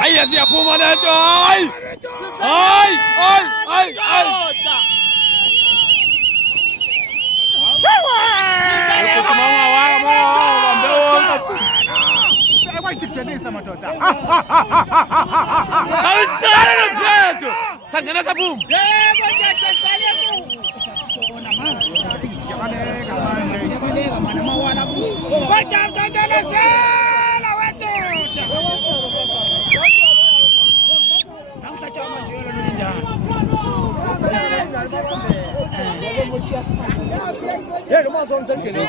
Haya siyaphuma le nto hayi hayi hayi hayi Kujenisa madoda. Awusicala losiphetho. Sangena saphuma. Yebo ngiyaqala mu. Siyabaleka mana mawala kuthi. Kodwa mthandalasela wedoda. Nawuthatha amazwelo nendaba. Yebo mazona sendleleni.